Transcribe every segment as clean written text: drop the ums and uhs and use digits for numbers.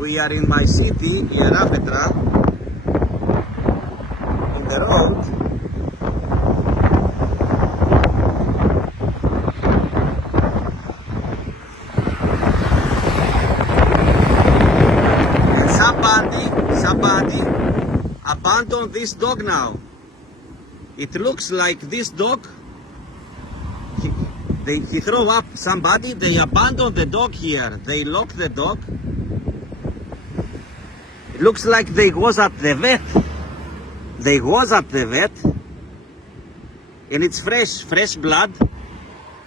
We are in my city, Ierapetra, in the road. And somebody abandoned this dog now. It looks like this dog, he throw up somebody, they abandoned the dog here. They locked the dog. It looks like they was at the vet. They was at the vet. And it's fresh blood.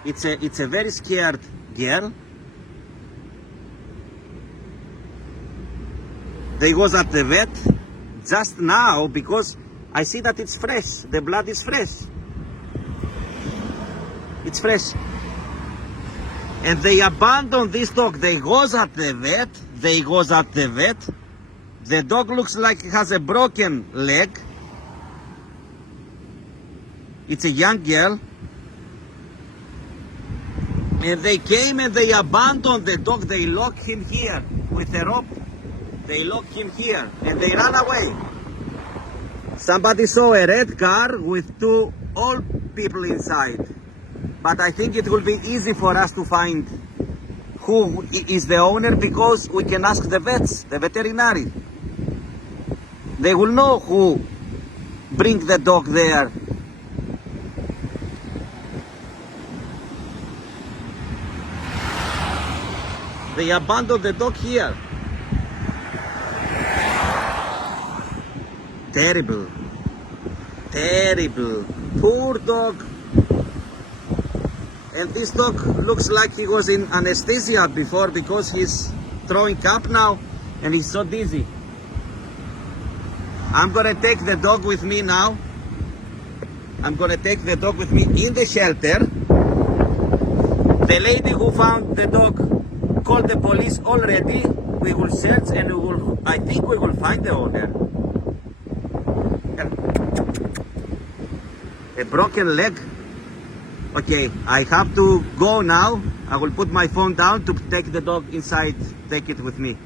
It's a very scared girl. They was at the vet just now because I see that it's fresh. The blood is fresh. It's fresh. And they abandoned this dog. They was at the vet. The dog looks like it has a broken leg. It's a young girl. And they came and they abandoned the dog. They locked him here with a rope. They locked him here and they ran away. Somebody saw a red car with two old people inside. But I think it will be easy for us to find who is the owner because we can ask the vets, the veterinary. They will know who bring the dog there. They abandoned the dog here. Terrible. Poor dog. And this dog looks like he was in anesthesia before because he's throwing up now and he's so dizzy. I'm gonna take the dog with me now. I'm gonna take the dog with me in the shelter. The lady who found the dog called the police already. We will search and I think we will find the owner. A broken leg. Okay, I have to go now. I will put my phone down to take the dog inside, take it with me.